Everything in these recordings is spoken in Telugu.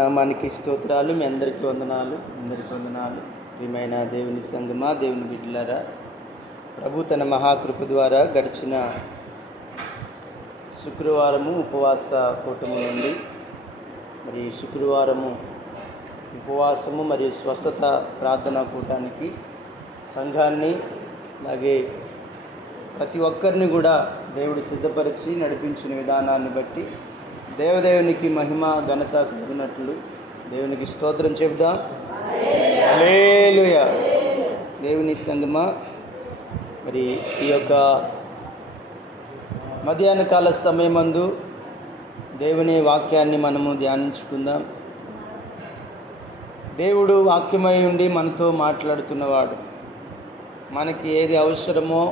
నామానికి స్తోత్రాలు. మీ అందరికీ వందనాలు. ప్రియమైన దేవుని సంగమా, దేవుని బిడ్డలారా, ప్రభు తన మహాకృప ద్వారా గడిచిన శుక్రవారము ఉపవాస కూటమి నుండి మరి శుక్రవారము ఉపవాసము మరియు స్వస్థత ప్రార్థనా కూటానికి సంఘాన్ని అలాగే ప్రతి ఒక్కరిని కూడా దేవుడు సిద్ధపరిచి నడిపించిన విధానాన్ని బట్టి దేవదేవునికి మహిమ ఘనత కలుగునట్లు దేవునికి స్తోత్రం చెబుదాం. హల్లెలూయా. దేవుని సంగమా, మరి ఈ యొక్క మధ్యాహ్న కాల సమయమందు దేవుని వాక్యాన్ని మనము ధ్యానించుకుందాం. దేవుడు వాక్యమై ఉండి మనతో మాట్లాడుతున్నవాడు. మనకి ఏది అవసరమో,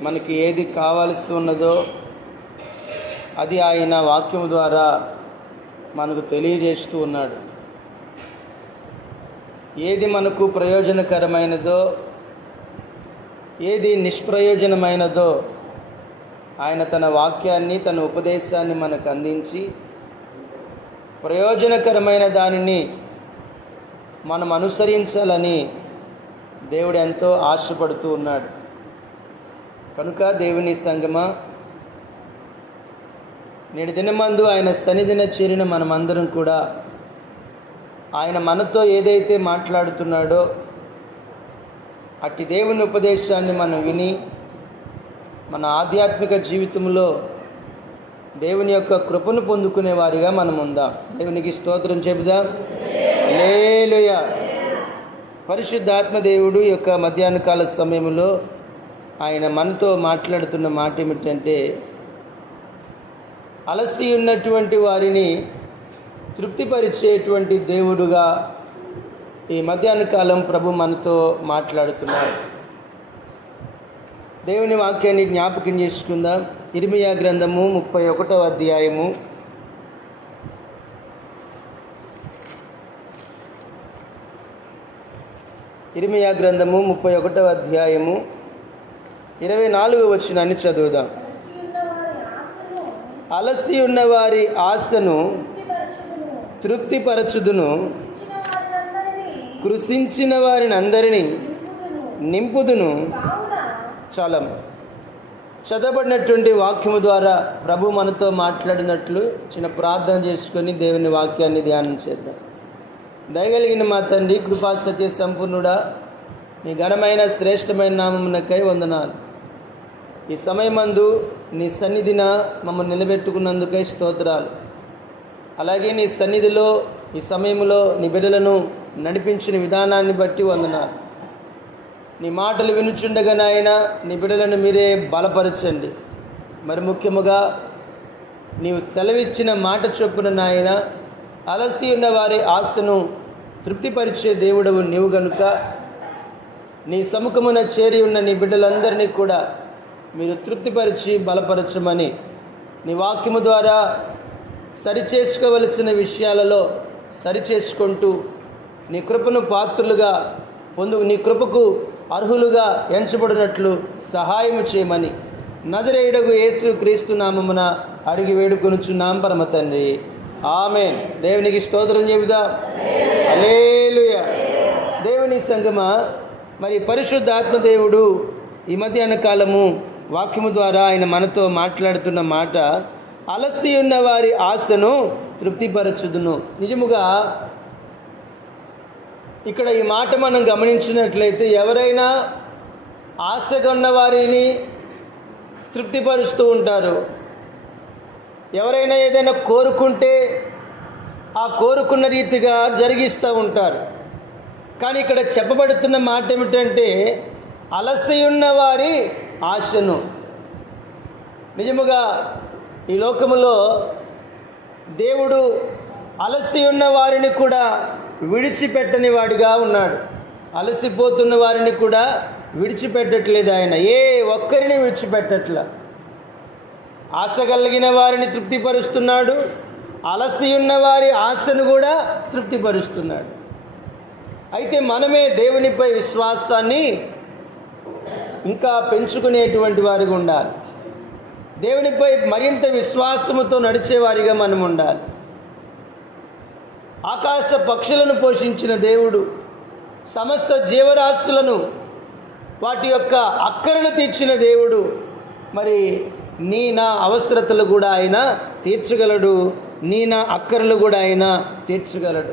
మనకి ఏది కావాల్సి ఉన్నదో అది ఆయన వాక్యం ద్వారా మనకు తెలియజేస్తూ ఉన్నాడు. ఏది మనకు ప్రయోజనకరమైనదో, ఏది నిష్ప్రయోజనమైనదో ఆయన తన వాక్యాన్ని, తన ఉపదేశాన్ని మనకు అందించి ప్రయోజనకరమైన దానిని మనం అనుసరించాలని దేవుడు ఎంతో ఆశపడుతూ ఉన్నాడు. కనుక దేవుని సంగమా, నేటి దినమందు ఆయన సన్నిధిన చేరిన మనమందరం కూడా ఆయన మనతో ఏదైతే మాట్లాడుతున్నాడో అట్టి దేవుని ఉపదేశాన్ని మనం విని మన ఆధ్యాత్మిక జీవితంలో దేవుని యొక్క కృపను పొందుకునే వారిగా మనం ఉందాం. దేవునికి స్తోత్రం చెబుదాం. హల్లెలూయా. పరిశుద్ధాత్మ దేవుడు యొక్క మధ్యాహ్న కాల సమయంలో ఆయన మనతో మాట్లాడుతున్న మాట ఏమిటంటే, అలసి ఉన్నటువంటి వారిని తృప్తిపరిచేటువంటి దేవుడుగా ఈ మధ్యాహ్న కాలం ప్రభు మనతో మాట్లాడుతున్నాడు. దేవుని వాక్యాన్ని జ్ఞాపకం చేసుకుందాం. ఇర్మియా గ్రంథము 31వ అధ్యాయము 24వ వచనాన్ని చదువుదాం. అలసి ఉన్నవారి ఆశను తృప్తిపరచుదును, కృషించిన వారిని అందరినీ నింపుదును. చలం. చదవబడినటువంటి వాక్యము ద్వారా ప్రభు మనతో మాట్లాడినట్లు చిన్న ప్రార్థన చేసుకొని దేవుని వాక్యాన్ని ధ్యానం చేద్దాం. దయగలిగిన మా తండ్రి, కృపా సత్య సంపూర్ణుడా, నీ ఘనమైన శ్రేష్టమైన నామమునకై వందనాలు. ఈ సమయమందు నీ సన్నిధిన మమ్మల్ని నిలబెట్టుకున్నందుకై స్తోత్రాలు. అలాగే నీ సన్నిధిలో ఈ సమయంలో నీ బిడ్డలను నడిపించిన విధానాన్ని బట్టి వందనాలు. నీ మాటలు వినుచుండగా నాయన నీ బిడ్డలను మీరే బలపరచండి. మరి ముఖ్యముగా నీవు సెలవిచ్చిన మాట చొప్పున నాయన అలసి ఉన్న వారి ఆశను తృప్తిపరిచే దేవుడవు నీవు గనుక నీ సముఖమున చేరి ఉన్న నీ బిడ్డలందరినీ కూడా మీరు తృప్తిపరిచి బలపరచమని నీ వాక్యము ద్వారా సరిచేసుకోవలసిన విషయాలలో సరిచేసుకుంటూ నీ కృపను పాత్రులుగా నీ కృపకు అర్హులుగా ఎంచబడినట్లు సహాయము చేయమని నజరేయుడగు యేసు క్రీస్తు నామమున అడిగి వేడుకొనుచున్నాం పరమ తండ్రి. ఆమేన్. దేవునికి స్తోత్రం చెబుదాం. హల్లెలూయా. దేవుని సంగమా, మరి పరిశుద్ధాత్మ దేవుడు ఈ మధ్యాహ్న కాలము వాక్యము ద్వారా ఆయన మనతో మాట్లాడుతున్న మాట, అలసి ఉన్న వారి ఆశను తృప్తిపరచుదును. నిజముగా ఇక్కడ ఈ మాట మనం గమనించినట్లయితే ఎవరైనా ఆశగా ఉన్న వారిని తృప్తిపరుస్తూ ఉంటారు. ఎవరైనా ఏదైనా కోరుకుంటే ఆ కోరుకున్న రీతిగా జరిగిస్తూ ఉంటారు. కానీ ఇక్కడ చెప్పబడుతున్న మాట ఏమిటంటే, అలసి ఉన్న వారి ఆశను. నిజముగా ఈ లోకములో దేవుడు అలసి ఉన్న వారిని కూడా విడిచిపెట్టని వాడిగా ఉన్నాడు. అలసిపోతున్న వారిని కూడా విడిచిపెట్టట్లేదు ఆయన. ఏ ఒక్కరిని విడిచిపెట్టట్లా. ఆశ కలిగిన వారిని తృప్తిపరుస్తున్నాడు, అలసి ఉన్న వారి ఆశను కూడా తృప్తిపరుస్తున్నాడు. అయితే మనమే దేవునిపై విశ్వాసాన్ని ఇంకా పెంచుకునేటువంటి వారిగా ఉండాలి. దేవునిపై మరింత విశ్వాసముతో నడిచేవారిగా మనం ఉండాలి. ఆకాశ పక్షులను పోషించిన దేవుడు, సమస్త జీవరాశులను వాటి యొక్క అక్కరలు తీర్చిన దేవుడు. మరి నీ నా అవసరతలు కూడా ఆయన తీర్చగలడు, నీ నా అక్కరలు కూడా ఆయన తీర్చగలడు.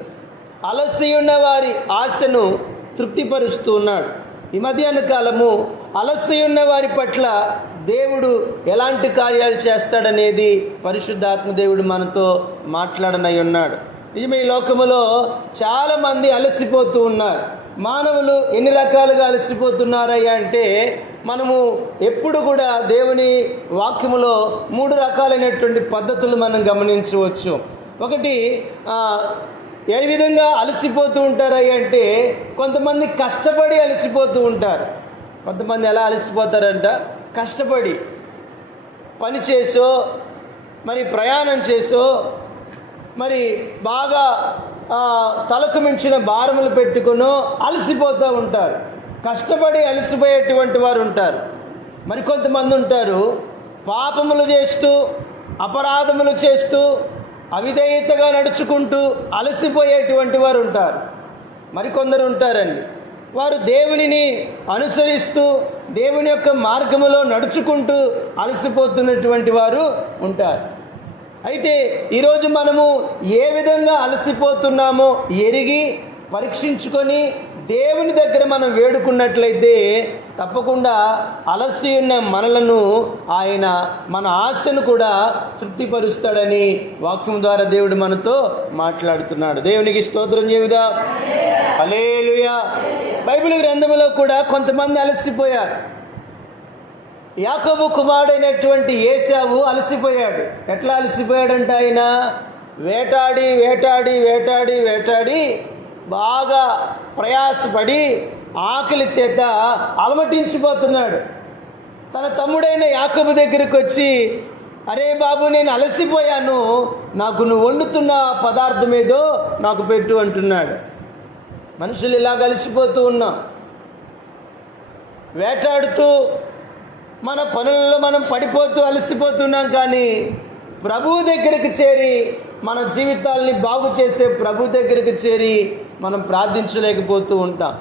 అలసి ఉన్న వారి ఆశను తృప్తిపరుస్తూ ఉన్నాడు. ఈ మధ్యాహ్న కాలము అలసి ఉన్న వారి పట్ల దేవుడు ఎలాంటి కార్యాలు చేస్తాడనేది పరిశుద్ధాత్మ దేవుడు మనతో మాట్లాడనై ఉన్నాడు. నిజమే, ఈ లోకములో చాలామంది అలసిపోతూ ఉన్నారు. మానవులు ఎన్ని రకాలుగా అలసిపోతున్నారయ్యా అంటే, మనము ఎప్పుడు కూడా దేవుని వాక్యములో 3 రకాలైనటువంటి పద్ధతులు మనం గమనించవచ్చు. ఒకటి, ఏ విధంగా అలసిపోతూ ఉంటారయ్యా అంటే, కొంతమంది కష్టపడి అలసిపోతూ ఉంటారు. కొంతమంది ఎలా అలసిపోతారంట, కష్టపడి పని చేసో, మరి ప్రయాణం చేసో, మరి బాగా తలకు మించిన భారములు పెట్టుకునో అలసిపోతూ ఉంటారు. కష్టపడి అలసిపోయేటువంటి వారు ఉంటారు. మరి కొంతమంది ఉంటారు పాపములు చేస్తూ, అపరాధములు చేస్తూ, అవిధేయతగా నడుచుకుంటూ అలసిపోయేటువంటి వారు ఉంటారు. మరికొందరు ఉంటారండి, వారు దేవునిని అనుసరిస్తూ దేవుని యొక్క మార్గములో నడుచుకుంటూ అలసిపోతున్నటువంటి వారు ఉంటారు. అయితే ఈరోజు మనము ఏ విధంగా అలసిపోతున్నామో ఎరిగి పరీక్షించుకొని దేవుని దగ్గర మనం వేడుకున్నట్లయితే తప్పకుండా అలసి ఉన్న మనలను ఆయన మన ఆశను కూడా తృప్తిపరుస్తాడని వాక్యం ద్వారా దేవుడు మనతో మాట్లాడుతున్నాడు. దేవునికి స్తోత్రం చెబుదా. హల్లెలూయా. బైబిల్ గ్రంథంలో కూడా కొంతమంది అలసిపోయారు. యాకోబు కుమారుడైనటువంటి ఏశావు అలసిపోయాడు. ఎట్లా అలసిపోయాడంటే, ఆయన వేటాడి వేటాడి వేటాడి వేటాడి బాగా ప్రయాసపడి ఆకలి చేత అలమటించిపోతున్నాడు. తన తమ్ముడైన యాకోబు దగ్గరికి వచ్చి, అరే బాబు, నేను అలసిపోయాను, నాకు నువ్వు వండుతున్న పదార్థం ఏదో నాకు పెట్టు అంటున్నాడు. మనుషులు ఇలా అలసిపోతూ ఉన్నాం. వేటాడుతూ మన పనులలో మనం పడిపోతూ అలసిపోతున్నాం. కానీ ప్రభువు దగ్గరికి చేరి మన జీవితాల్ని బాగు చేసే ప్రభు దగ్గరికి చేరి మనం ప్రార్థించలేకపోతూ ఉంటాం.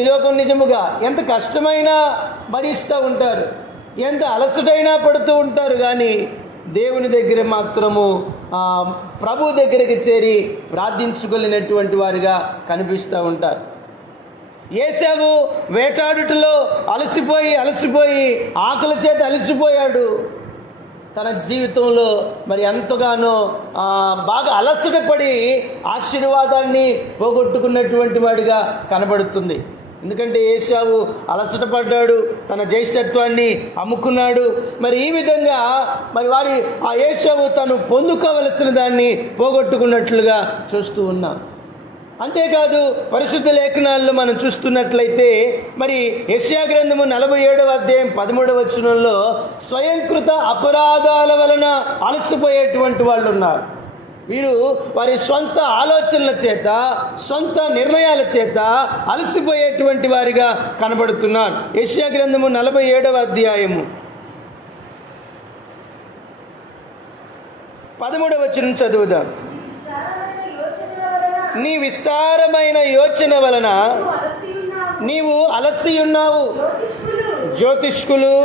ఈ లోకం నిజముగా ఎంత కష్టమైనా భరిస్తూ ఉంటారు, ఎంత అలసటైనా పడుతూ ఉంటారు. కానీ దేవుని దగ్గర మాత్రము ప్రభు దగ్గరికి చేరి ప్రార్థించుకోలేనటువంటి వారిగా కనిపిస్తూ ఉంటారు. ఏశావు వేటాడుటలో అలసిపోయి ఆకలి చేత అలసిపోయాడు. తన జీవితంలో మరి ఎంతగానో బాగా అలసటపడి ఆశీర్వాదాన్ని పోగొట్టుకున్నటువంటి వాడిగా కనబడుతుంది. ఎందుకంటే ఏశావు అలసట పడ్డాడు, తన జ్యేష్ఠత్వాన్ని అమ్ముకున్నాడు. మరి ఈ విధంగా మరి ఆ ఏశావు తను పొందుకోవలసిన దాన్ని పోగొట్టుకున్నట్లుగా చూస్తూ ఉన్నాం. అంతేకాదు, పరిశుద్ధ లేఖనాల్లో మనం చూస్తున్నట్లయితే మరి యెషయా గ్రంథము 47వ అధ్యాయం 13వ వచనంలో స్వయంకృత అపరాధాల వలన అలసిపోయేటువంటి వాళ్ళు ఉన్నారు. వీరు వారి సొంత ఆలోచనల చేత, సొంత నిర్ణయాల చేత అలసిపోయేటువంటి వారిగా కనబడుతున్నారు. యెషయా గ్రంథము 47వ అధ్యాయము 13వ వచనం చదువుదాం. నీ విస్తారమైన యోచన వలన నీవు అలసి ఉన్నావు. జ్యోతిష్కులు,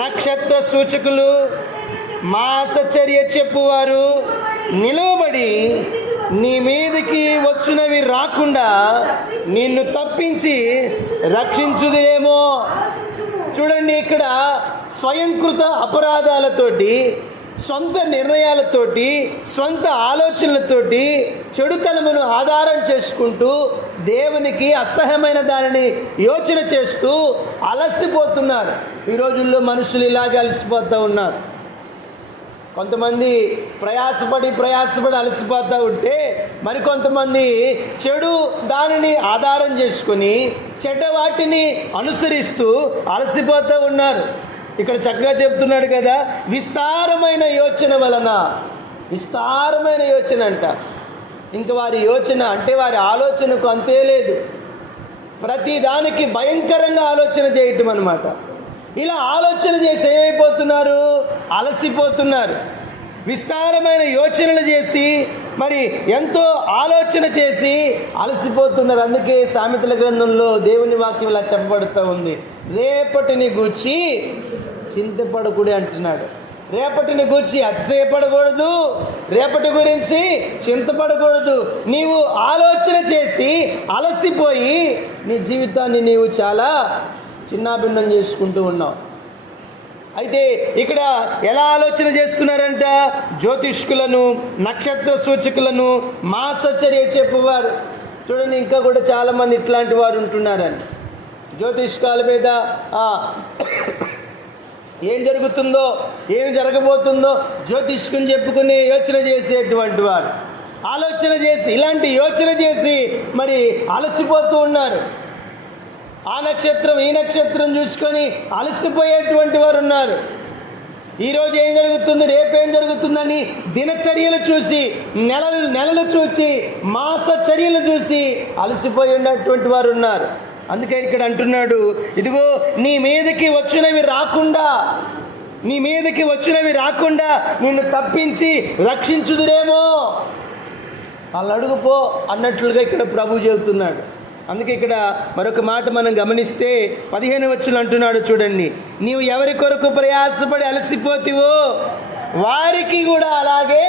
నక్షత్ర సూచకులు, మాసచర్య చెప్పువారు నిలవబడి నీ మీదికి వచ్చినవి రాకుండా నిన్ను తప్పించి రక్షించుదురేమో. చూడండి, ఇక్కడ స్వయంకృత అపరాధాలతోటి, సొంత నిర్ణయాలతోటి, సొంత ఆలోచనలతోటి చెడుతనమును ఆధారం చేసుకుంటూ దేవునికి అసహ్యమైన దానిని యోచన చేస్తూ అలసిపోతున్నారు. ఈ రోజుల్లో మనుషులు ఇలాగే అలసిపోతూ ఉన్నారు. కొంతమంది ప్రయాసపడి అలసిపోతూ ఉంటే, మరికొంతమంది చెడు దానిని ఆధారం చేసుకొని చెడ్డ వాటిని అనుసరిస్తూ అలసిపోతూ ఉన్నారు. ఇక్కడ చక్కగా చెప్తున్నాడు కదా, విస్తారమైన యోచన వలన. విస్తారమైన యోచన అంట. ఇంక వారి యోచన అంటే వారి ఆలోచనకు అంతే లేదు. ప్రతి దానికి భయంకరంగా ఆలోచన చేయటం అన్నమాట. ఇలా ఆలోచన చేసి ఏమైపోతున్నారు? అలసిపోతున్నారు. విస్తారమైన యోచనలు చేసి మరి ఎంతో ఆలోచన చేసి అలసిపోతున్నారు. అందుకే సామెతల గ్రంథంలో దేవుని వాక్యం ఇలా చెప్పబడుతూ ఉంది, రేపటిని గూర్చి చింతపడకుడి అంటున్నాడు. రేపటిని గూర్చి అతిశయపడకూడదు, రేపటి గురించి చింతపడకూడదు. నీవు ఆలోచన చేసి అలసిపోయి నీ జీవితాన్ని నీవు చాలా చిన్నాభిన్నం చేసుకుంటూ ఉన్నావు. అయితే ఇక్కడ ఎలా ఆలోచన చేస్తున్నారంట? జ్యోతిష్కులను, నక్షత్ర సూచకులను, మాసచర్య చెప్పువారు. చూడండి, ఇంకా కూడా చాలామంది ఇట్లాంటి వారు ఉంటున్నారని. జ్యోతిష్కాల మీద ఏం జరుగుతుందో, ఏం జరగబోతుందో జ్యోతిష్కుని చెప్పుకుని యోచన చేసేటువంటి వారు, ఆలోచన చేసి ఇలాంటి యోచన చేసి మరి అలసిపోతూ ఉన్నారు. ఆ నక్షత్రం ఈ నక్షత్రం చూసుకొని అలసిపోయేటువంటి వారు ఉన్నారు. ఈరోజు ఏం జరుగుతుంది, రేపేం జరుగుతుందని దినచర్యలు చూసి, నెలలు చూసి, మాస చర్యలు చూసి అలసిపోయి ఉన్నటువంటి వారు ఉన్నారు. అందుకే ఇక్కడ అంటున్నాడు, ఇదిగో నీ మీదకి వచ్చినవి రాకుండా నిన్ను తప్పించి రక్షించుదురేమో, వాళ్ళు అడుగుపో అన్నట్లుగా ఇక్కడ ప్రభు చెబుతున్నాడు. అందుకే ఇక్కడ మరొక మాట మనం గమనిస్తే 15వ వచనం అంటున్నాడు చూడండి, నీవు ఎవరి కొరకు ప్రయాసపడి అలసిపోతివో వారికి కూడా అలాగే.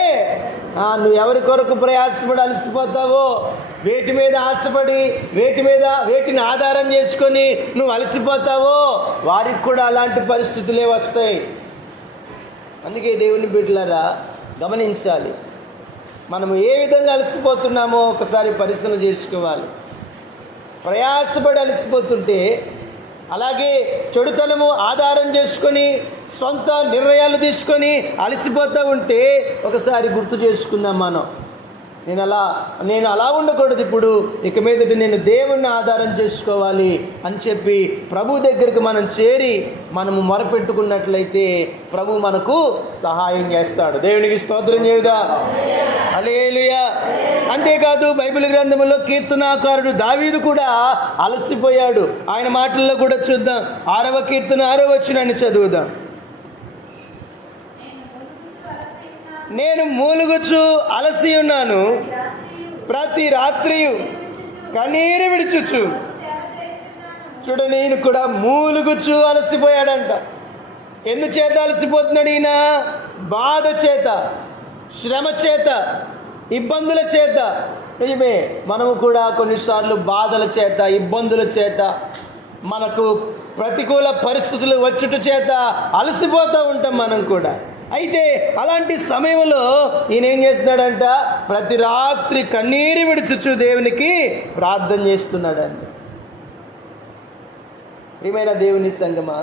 నువ్వు ఎవరి కొరకు ప్రయాసపడి అలసిపోతావో, వేటి మీద ఆశపడి వేటిని ఆధారం చేసుకొని నువ్వు అలసిపోతావో వారికి కూడా అలాంటి పరిస్థితులే వస్తాయి. అందుకే దేవుని బిడ్డలారా గమనించాలి, మనము ఏ విధంగా అలసిపోతున్నామో ఒకసారి పరిశీలన చేసుకోవాలి. ప్రయాసపడి అలసిపోతుంటే, అలాగే చెడుతనము ఆధారం చేసుకొని సొంత నిర్ణయాలు తీసుకొని అలసిపోతూ ఉంటే ఒకసారి గుర్తు చేసుకుందాం మనం, నేను అలా ఉండకూడదు, ఇప్పుడు ఇక మీదట నేను దేవుణ్ణి ఆధారం చేసుకోవాలి అని చెప్పి ప్రభు దగ్గరికి మనం చేరి మనము మొరపెట్టుకున్నట్లయితే ప్రభు మనకు సహాయం చేస్తాడు. దేవునికి స్తోత్రం చేయుదా. హల్లెలూయా. అంతేకాదు బైబిల్ గ్రంథంలో కీర్తనాకారుడు దావీదు కూడా అలసిపోయాడు. ఆయన మాటల్లో కూడా చూద్దాం. 6వ కీర్తన 6వ వచనాన్ని చదువుదాం. నేను మూలుగుచు అలసి ఉన్నాను, ప్రతి రాత్రియు కన్నీరు విడుచుచు. చూడండి, ఈయన కూడా మూలుగుచు అలసిపోయాడంట. ఎందుచేత అలసిపోతున్నాడు ఈయన? బాధ చేత, శ్రమ చేత, ఇబ్బందుల చేత. నిజమే, మనము కూడా కొన్నిసార్లు బాధల చేత, ఇబ్బందుల చేత, మనకు ప్రతికూల పరిస్థితులు వచ్చుట చేత అలసిపోతూ ఉంటాం మనం కూడా. అయితే అలాంటి సమయంలో ఈయన ఏం చేస్తున్నాడంట? ప్రతి రాత్రి కన్నీరు విడుచుచు దేవునికి ప్రార్థన చేస్తున్నాడండి. ప్రియమైన దేవుని సంగమా,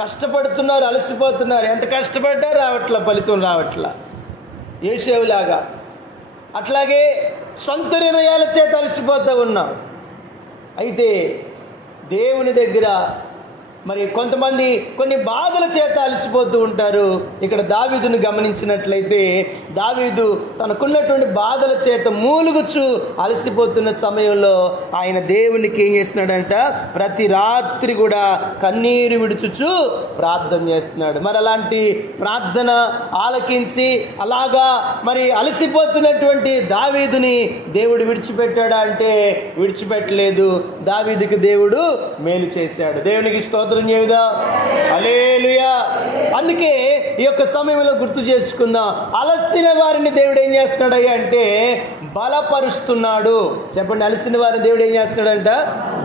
కష్టపడుతున్నారు, అలసిపోతున్నారు. ఎంత కష్టపడ్డా రావట్లా, ఫలితం రావట్లా. యేషేవులాగా అట్లాగే సొంత నిర్ణయాల చేత అలసిపోతూ ఉన్నాం. అయితే దేవుని దగ్గర మరి కొంతమంది కొన్ని బాధల చేత అలసిపోతూ ఉంటారు. ఇక్కడ దావీదును గమనించినట్లయితే దావీదు తనకున్నటువంటి బాధల చేత మూలుగుచు అలసిపోతున్న సమయంలో ఆయన దేవునికి ఏం చేస్తున్నాడంట? ప్రతి రాత్రి కూడా కన్నీరు విడుచుచు ప్రార్థన చేస్తున్నాడు. మరి అలాంటి ప్రార్థన ఆలకించి అలాగా మరి అలసిపోతున్నటువంటి దావీదుని దేవుడు విడిచిపెట్టాడా అంటే విడిచిపెట్టలేదు. దావీదుకి దేవుడు మేలు చేశాడు. దేవునికి స్తోత్రం చెబుదా. హల్లెలూయా. అందుకే ఈ యొక్క సమయంలో గుర్తు చేసుకుందాం, అలసిన వారిని దేవుడు ఏం చేస్తున్నాడయ్యా అంటే బలపరుస్తున్నాడు. చెప్పండి, అలసిన వారిని దేవుడు ఏం చేస్తున్నాడంట?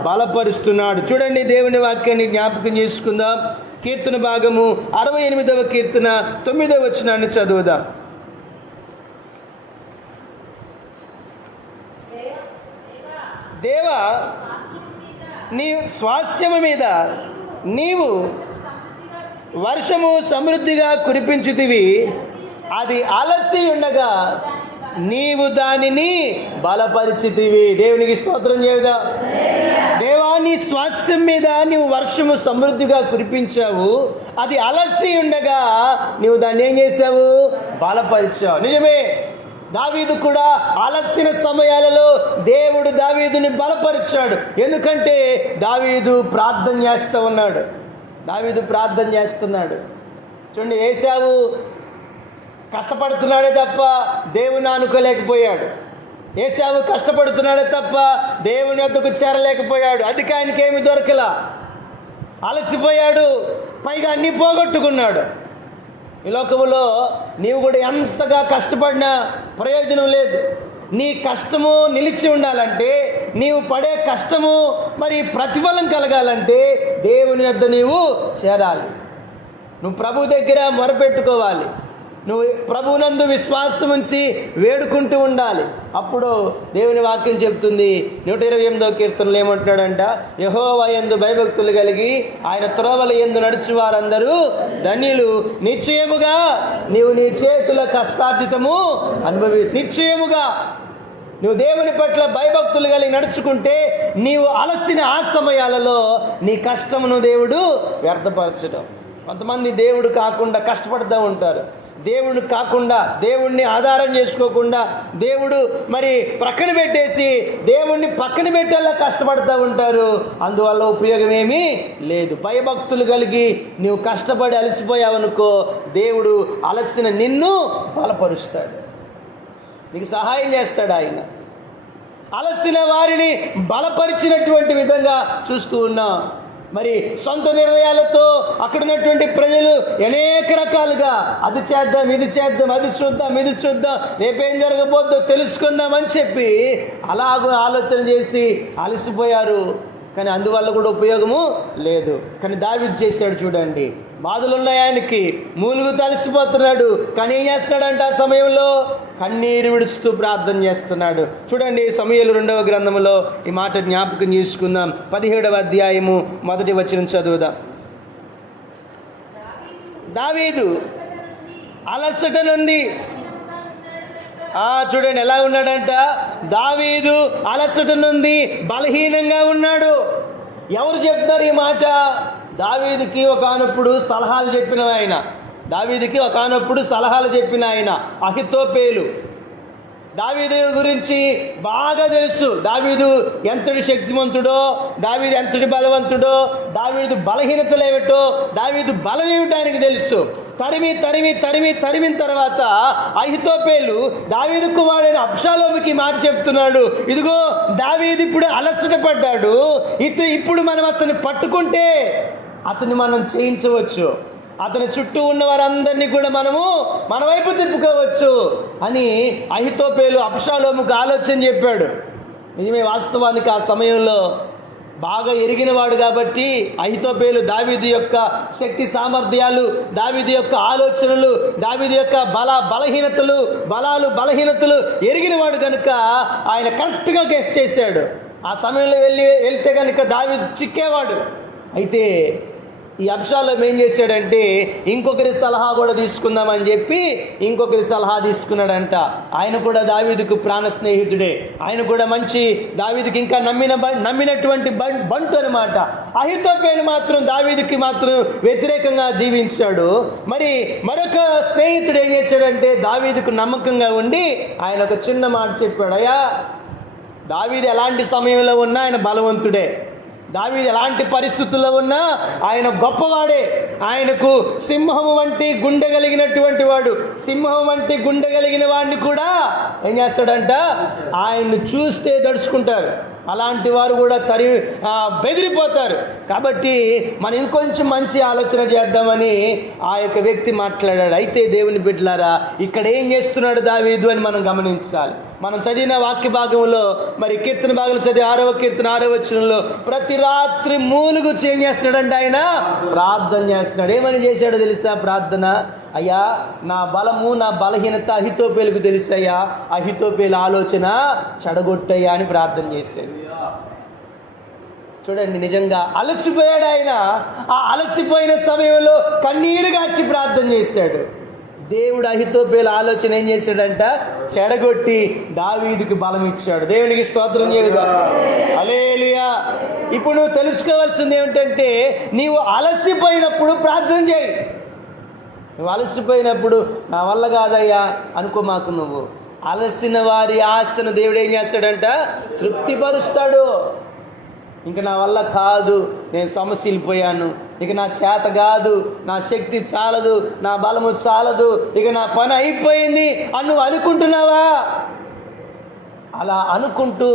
బలపరుస్తున్నాడు. చూడండి, దేవుని వాక్యాన్ని జ్ఞాపకం చేసుకుందాం. కీర్తన భాగము 68వ కీర్తన 9వ వచనాన్ని చదువుదాం. దేవా, నీ స్వాస్యము మీద నీవు వర్షము సమృద్ధిగా కురిపించుతివి, అది అలసి ఉండగా నీవు దానిని బలపరిచితివి. దేవునికి స్తోత్రం చేయుదా. దేవా, నీ స్వాస్యం మీద నీవు వర్షము సమృద్ధిగా కురిపించావు, అది అలసి ఉండగా నీవు దాన్ని ఏం చేసావు? బలపరిచావు. నిజమే, దావీదు కూడా అలసిన సమయాలలో దేవుడు దావీదుని బలపరిచాడు. ఎందుకంటే దావీదు ప్రార్థన చేస్తున్నాడు. చూడండి, ఏశావు కష్టపడుతున్నాడే తప్ప దేవుని ఆనుకోలేకపోయాడు. ఏశావు కష్టపడుతున్నాడే తప్ప దేవుని వద్దకు చేరలేకపోయాడు. అందుకే ఆయనకి ఏమి దొరకలా, అలసిపోయాడు, పైగా అన్నీ పోగొట్టుకున్నాడు. ఈ లోకములో నీవు కూడా ఎంతగా కష్టపడినా ప్రయోజనం లేదు. నీ కష్టము నిలిచి ఉండాలంటే, నీవు పడే కష్టము మరి ప్రతిఫలం కలగాలంటే దేవుని వద్ద నీవు చేరాలి. నువ్వు ప్రభు దగ్గర మొరపెట్టుకోవాలి. నువ్వు ప్రభువునందు విశ్వాసం ఉంచి వేడుకుంటూ ఉండాలి. అప్పుడు దేవుని వాక్యం చెప్తుంది 128వ కీర్తనలో ఏమంటున్నాడంట, యెహోవా యందు భయభక్తులు కలిగి ఆయన త్రోవల యందు నడుచు వారందరూ ధన్యులు. నిశ్చయముగా నీవు నీ చేతుల కష్టార్జితము నిశ్చయముగా నువ్వు దేవుని పట్ల భయభక్తులు కలిగి నడుచుకుంటే నీవు అలసిన ఆ సమయాలలో నీ కష్టమును దేవుడు వ్యర్థపరచడం. కొంతమంది దేవుడు కాకుండా కష్టపడుతూ ఉంటారు. దేవుడు కాకుండా, దేవుణ్ణి ఆధారం చేసుకోకుండా, దేవుడు మరి ప్రక్కన పెట్టేసి దేవుణ్ణి పక్కన పెట్టేలా కష్టపడుతూ ఉంటారు. అందువల్ల ఉపయోగం ఏమీ లేదు. భయభక్తులు కలిగి నీవు కష్టపడి అలసిపోయావనుకో, దేవుడు అలసిన నిన్ను బలపరుస్తాడు, నీకు సహాయం చేస్తాడు. ఆయన అలసిన వారిని బలపరిచినటువంటి విధంగా చూస్తూ ఉన్నాం. మరి సొంత నిర్ణయాలతో అక్కడ ఉన్నటువంటి ప్రజలు అనేక రకాలుగా అది చేద్దాం, ఇది చేద్దాం, అది చూద్దాం, ఇది చూద్దాం, రేపేం జరగబోద్దో తెలుసుకుందాం అని చెప్పి అలాగూ ఆలోచన చేసి అలసిపోయారు. కానీ అందువల్ల కూడా ఉపయోగము లేదు. కానీ దావీదు చేశాడు చూడండి, బాధలున్నాయి ఆయనకి, మూలుగు తలసిపోతున్నాడు. కానీ ఏం చేస్తున్నాడంట, ఆ సమయంలో కన్నీరు విడుస్తూ ప్రార్థన చేస్తున్నాడు. చూడండి సమూయేలు 2వ గ్రంథంలో ఈ మాట జ్ఞాపకం చేసుకుందాం. 17వ అధ్యాయము 1వ వచనం చదువుదాం. దావీదు అలసట నుండి చూడండి ఎలా ఉన్నాడంట, దావీదు అలసట నుండి బలహీనంగా ఉన్నాడు. ఎవరు చెప్తారు ఈ మాట? దావీదుకి ఒకానప్పుడు సలహాలు చెప్పిన ఆయన, దావీదుకి ఒకానప్పుడు సలహాలు చెప్పిన ఆయన అహితోపేలు. దావీదు గురించి బాగా తెలుసు. దావీదు ఎంతటి శక్తివంతుడో, దావీదు ఎంతటి బలవంతుడో, దావీదు బలహీనతలు ఏమిటో, దావీదు బలం ఏమిటో ఆయనకు తెలుసు. తరిమిన తర్వాత అహితోపేలు దావీదు కుమారుడైన అబ్షాలోముకి మాట చెప్తున్నాడు, ఇదిగో దావీదు ఇప్పుడు అలసట పడ్డాడు, ఇప్పుడు మనం అతన్ని పట్టుకుంటే అతన్ని మనం చేయించవచ్చు, అతని చుట్టూ ఉన్న వారందరినీ కూడా మనము మన వైపు తిప్పుకోవచ్చు అని అహితోపేలు అబ్షాలోముకు ఆలోచన చెప్పాడు. నిజమే, వాస్తవానికి ఆ సమయంలో బాగా ఎరిగినవాడు కాబట్టి అహితోపేలు దావీదు యొక్క శక్తి సామర్థ్యాలు, దావీదు యొక్క ఆలోచనలు, దావీదు యొక్క బలహీనతలు ఎరిగినవాడు కనుక ఆయన కరెక్ట్గా గెస్ చేశాడు. ఆ సమయంలో వెళ్తే కనుక దావీదు చిక్కేవాడు. అయితే ఈ అబ్షాలోము ఏం చేశాడంటే ఇంకొకరి సలహా కూడా తీసుకుందామని చెప్పి ఇంకొకరి సలహా తీసుకున్నాడంట. ఆయన కూడా దావీదుకు ప్రాణ స్నేహితుడే, ఆయన కూడా మంచి దావీదుకి ఇంకా నమ్మినటువంటి బంటు అనమాట. అహితోపేలు మాత్రం దావీదుకి మాత్రం వ్యతిరేకంగా జీవించాడు. మరి మరొక స్నేహితుడు ఏం చేశాడంటే దావీదుకు నమ్మకంగా ఉండి ఆయన ఒక చిన్న మాట చెప్పాడు, అయ్యా దావీదు ఎలాంటి సమయంలో ఉన్నా ఆయన బలవంతుడే, దావీదు ఎలాంటి పరిస్థితుల్లో ఉన్నా ఆయన గొప్పవాడే, ఆయనకు సింహం వంటి గుండె కలిగినటువంటి వాడు, సింహం వంటి గుండె కలిగిన వాడిని కూడా ఏం చేస్తాడంట, ఆయన్ని చూస్తే దడుచుకుంటారు, అలాంటి వారు కూడా బెదిరిపోతారు. కాబట్టి మనం ఇంకొంచెం మంచి ఆలోచన చేద్దామని ఆ యొక్క వ్యక్తి మాట్లాడాడు. అయితే దేవుని బిడ్డలారా, ఇక్కడ ఏం చేస్తున్నాడు దావీదు అని మనం గమనించాలి. మనం చదివిన వాక్య భాగంలో మరి కీర్తన భాగంలో చదివి 6వ కీర్తన 6వ వచనంలో ప్రతి రాత్రి మూలుగు ఏం చేస్తున్నాడంటే ఆయన ప్రార్థన చేస్తున్నాడు. ఏమని చేశాడో తెలుసా ప్రార్థన? అయ్యా నా బలము నా బలహీనత అహితోపేలుకు తెలుసయ్యా, అహితోపేలు ఆలోచన చెడగొట్టయ్యా అని ప్రార్థన చేశాడు. చూడండి, నిజంగా అలసిపోయాడు ఆయన. ఆ అలసిపోయిన సమయంలో కన్నీరు గార్చి ప్రార్థన చేశాడు. దేవుడు అహితోపేలు ఆలోచన ఏం చేశాడంట, చెడగొట్టి దావీదుకి బలం ఇచ్చాడు. దేవునికి స్తోత్రం చేద్దాం. హల్లెలూయా. ఇప్పుడు నువ్వు తెలుసుకోవాల్సింది ఏమిటంటే, నీవు అలసిపోయినప్పుడు ప్రార్థన చేయి. నువ్వు అలసిపోయినప్పుడు నా వల్ల కాదయ్యా అనుకోమాకు. నువ్వు అలసిన వారి ఆశను దేవుడు ఏం చేస్తాడంట, తృప్తిపరుస్తాడు. ఇంక నా వల్ల కాదు, నేను సమస్యలిపోయాను, ఇక నా చేత కాదు, నా శక్తి చాలదు, నా బలము చాలదు, ఇక నా పని అయిపోయింది అని నువ్వు అనుకుంటున్నావా? అలా అనుకుంటూ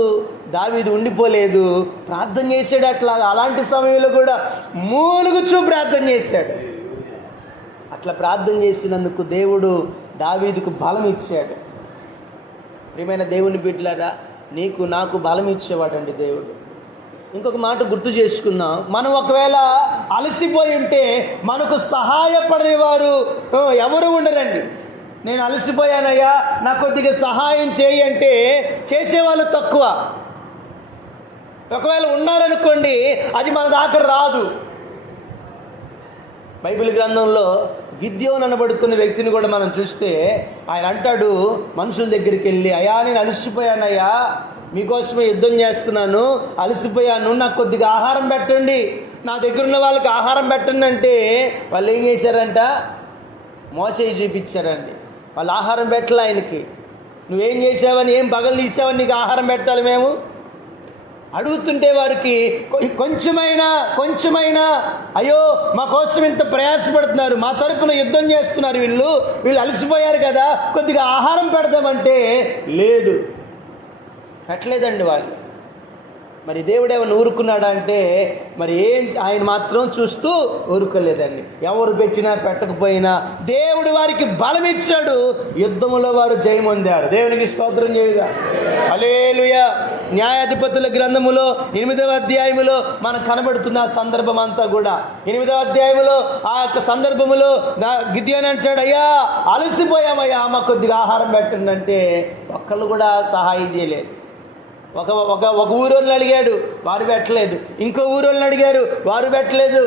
దావీదు ఉండిపోలేదు, ప్రార్థన చేశాడు. అట్లా అలాంటి సమయంలో కూడా మూలుగుచూ ప్రార్థన చేశాడు. అట్లా ప్రార్థన చేసినందుకు దేవుడు దావీదుకు బలం ఇచ్చాడు. ప్రియమైన దేవుని బిడ్డలారా, నీకు నాకు బలం ఇచ్చేవాడండి దేవుడు. ఇంకొక మాట గుర్తు చేసుకుందాం, మనం ఒకవేళ అలసిపోయి ఉంటే మనకు సహాయపడేవారు ఎవరు ఉండరండి. నేను అలసిపోయానయ్యా, నాకు కొద్దిగా సహాయం చేయి అంటే చేసేవాళ్ళు తక్కువ. ఒకవేళ ఉన్నారనుకోండి, అది మన దాకా రాదు. బైబిల్ గ్రంథంలో గిద్యోను అనబడుతున్న వ్యక్తిని కూడా మనం చూస్తే ఆయన అంటాడు మనుషుల దగ్గరికి వెళ్ళి, అయ్యా నేను అలసిపోయానయ్యా, మీకోసమే యుద్ధం చేస్తున్నాను, అలసిపోయాను, నాకు కొద్దిగా ఆహారం పెట్టండి, నా దగ్గర ఉన్న వాళ్ళకి ఆహారం పెట్టండి అంటే వాళ్ళు ఏం చేశారంట? మోచేయి చూపించారండి. వాళ్ళు ఆహారం పెట్టలే ఆయనకి. నువ్వేం చేసావని, ఏం పగలు తీసావని నీకు ఆహారం పెట్టాలి మేము అడుగుతుంటే వారికి కొంచెమైనా అయ్యో మా కోసం ఇంత ప్రయాసపడుతున్నారు, మా తరపున యుద్ధం చేస్తున్నారు, వీళ్ళు అలసిపోయారు కదా, కొద్దిగా ఆహారం పెడదామంటే లేదు, పెట్టలేదండి వాళ్ళు. మరి దేవుడు ఏమైనా ఊరుకున్నాడా అంటే మరి ఆయన మాత్రం చూస్తూ ఊరుకోలేదండి. ఎవరు పెట్టినా పెట్టకపోయినా దేవుడు వారికి బలం ఇచ్చాడు, యుద్ధములో వారు జయం పొందారు. దేవునికి స్తోత్రం చేయుదా. హల్లెలూయా. న్యాయాధిపతుల గ్రంథములో 8వ అధ్యాయములో మనకు కనబడుతుంది ఆ సందర్భం అంతా కూడా. 8వ అధ్యాయములో ఆ యొక్క సందర్భములో గిద్యోను అంటాడు, అయ్యా అలసిపోయామయ్యా, మాకు కొద్దిగా ఆహారం పెట్టండి అంటే ఒక్కళ్ళు కూడా సహాయం చేయలేదు. ఒక ఊరోళ్ళని అడిగాడు, వారు పెట్టలేదు. ఇంకో ఊరోళ్ళని అడిగారు, వారు పెట్టలేదు.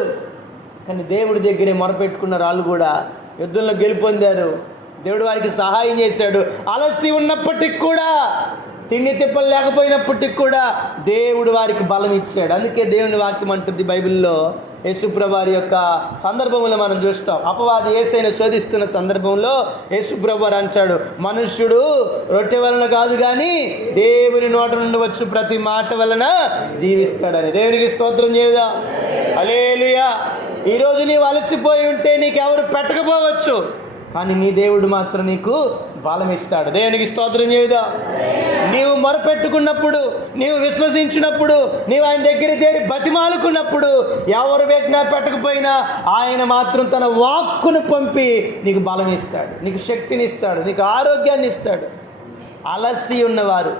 కానీ దేవుడి దగ్గరే మొరపెట్టుకున్న వాళ్ళు కూడా యుద్ధంలో గెలుపొందారు. దేవుడు వారికి సహాయం చేశాడు. అలసి ఉన్నప్పటికి కూడా, తిండి తిప్పలు లేకపోయినప్పటికి కూడా దేవుడు వారికి బలం ఇచ్చాడు. అందుకే దేవుని వాక్యం అంటుంది బైబిల్లో, యేసుప్రభు వారి యొక్క సందర్భంలో మనం చూస్తాం. అపవాది యేసయ్యను శోధిస్తున్న సందర్భంలో యేసుప్రభు వారు అంటాడు, మనుష్యుడు రొట్టె వలన కాదు కానీ దేవుని నోట నుండి వచ్చు ప్రతి మాట వలన జీవిస్తాడని. దేవునికి స్తోత్రం చేయుదా. హల్లెలూయా. ఈరోజు నీవు అలసిపోయి ఉంటే నీకెవరు పెట్టకపోవచ్చు, కానీ నీ దేవుడు మాత్రం నీకు బలం ఇస్తాడు. దేవునికి స్తోత్రం చేయుదా. నీవు మొరపెట్టుకున్నప్పుడు, నీవు విశ్వసించినప్పుడు, నీవు ఆయన దగ్గర చేరి బతిమాలుకున్నప్పుడు, ఎవరు పెట్టినా పెట్టకపోయినా ఆయన మాత్రం తన వాక్కును పంపి నీకు బలం ఇస్తాడు, నీకు శక్తిని ఇస్తాడు, నీకు ఆరోగ్యాన్ని ఇస్తాడు. అలసి ఉన్నవారు,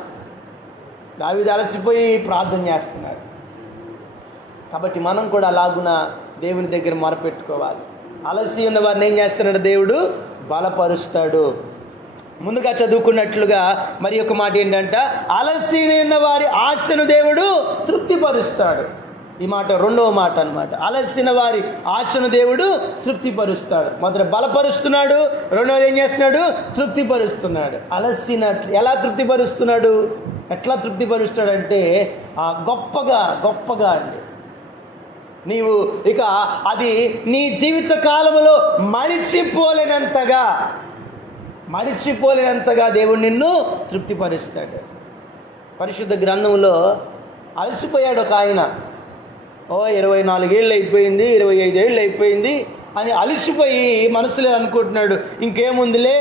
దావీదు అలసిపోయి ప్రార్థన చేస్తున్నారు. కాబట్టి మనం కూడా అలాగున దేవుని దగ్గర మొరపెట్టుకోవాలి. అలసి ఉన్న వారిని ఏం చేస్తున్నాడు? దేవుడు బలపరుస్తాడు. ముందుగా చదువుకున్నట్లుగా మరి ఒక మాట ఏంటంట, అలసి ఉన్న వారి ఆశను దేవుడు తృప్తిపరుస్తాడు. ఈ మాట రెండవ మాట అన్నమాట. అలసిన వారి ఆశను దేవుడు తృప్తిపరుస్తాడు. మొదట బలపరుస్తున్నాడు, రెండవది ఏం చేస్తున్నాడు? తృప్తిపరుస్తున్నాడు. అలసినట్లు ఎలా తృప్తిపరుస్తున్నాడు? ఎట్లా తృప్తిపరుస్తాడంటే గొప్పగా అండి. నీవు ఇక అది నీ జీవిత కాలంలో మరిచిపోలేనంతగా దేవుడు నిన్ను తృప్తిపరుస్తాడు. పరిశుద్ధ గ్రంథంలో అలసిపోయాడు ఒక ఆయన. 24 ఏళ్ళు అయిపోయింది, 25 ఏళ్ళు అయిపోయింది అని అలసిపోయి మనసులో అనుకుంటున్నాడు, ఇంకేముందిలే,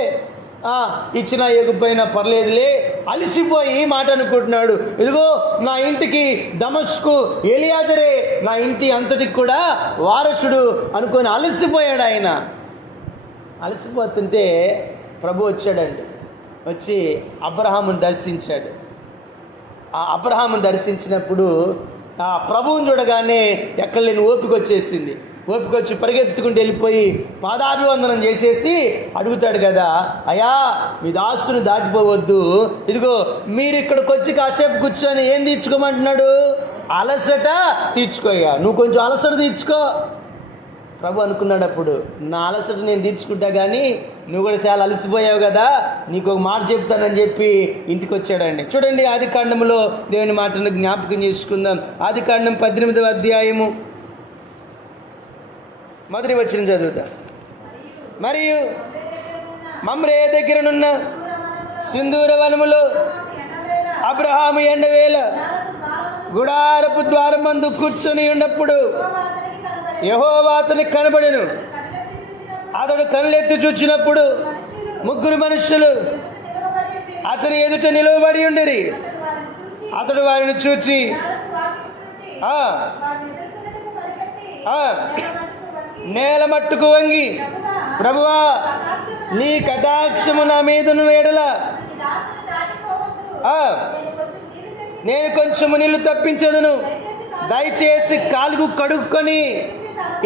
ఇచ్చినా ఇవ్వకపోయినా పర్లేదులే, అలసిపోయి మాట అనుకుంటున్నాడు. ఇదిగో నా ఇంటికి దమస్కు ఎలియాజరే నా ఇంటి అంతటికి కూడా వారసుడు అనుకొని అలసిపోయాడు ఆయన. అలసిపోతుంటే ప్రభు వచ్చాడండి. వచ్చి అబ్రహామును దర్శించాడు. ఆ అబ్రహామును దర్శించినప్పుడు ఆ ప్రభువుని చూడగానే ఎక్కడ లేని ఓపిక వచ్చేసింది. ఓపిక వచ్చి పరిగెత్తుకుంటూ వెళ్ళిపోయి పాదాభివందనం చేసేసి అడుగుతాడు కదా, అయ్యా మీ దాసుని దాటిపోవద్దు, ఇదిగో మీరు ఇక్కడికి వచ్చి కాసేపు కూర్చొని ఏం తీర్చుకోమంటున్నాడు? అలసట తీర్చుకోయ్యా, నువ్వు కొంచెం అలసట తీర్చుకో. ప్రభు అనుకున్నాడు అప్పుడు, నా అలసట నేను తీర్చుకుంటా, కానీ నువ్వు కూడా చాలా అలసిపోయావు కదా, నీకు ఒక మాట చెప్తానని చెప్పి ఇంటికి వచ్చాడండి. చూడండి, ఆదికాండంలో దేవుని మాటను జ్ఞాపకం చేసుకుందాం. ఆదికాండం 18వ అధ్యాయము మొదటి వచనం చదువుతా. మరియు మమ్రే దగ్గరనున్న సింధూర వనములో అబ్రహాము ఎండవేళ గుడారపు ద్వారమందు కూర్చొని ఉన్నప్పుడు యెహోవా అతనికి కనబడెను. అతడు కళ్ళెత్తి చూచినప్పుడు ముగ్గురు మనుషులు అతని ఎదుట నిలవబడి ఉండిరి. అతడు వారిని చూచి నేల మట్టుకు వంగి, ప్రభువా, నీ కటాక్షము నా మీదను ఎడల నేను కొంచెము నీళ్లు తప్పించదును. దయచేసి కాలుగు కడుక్కొని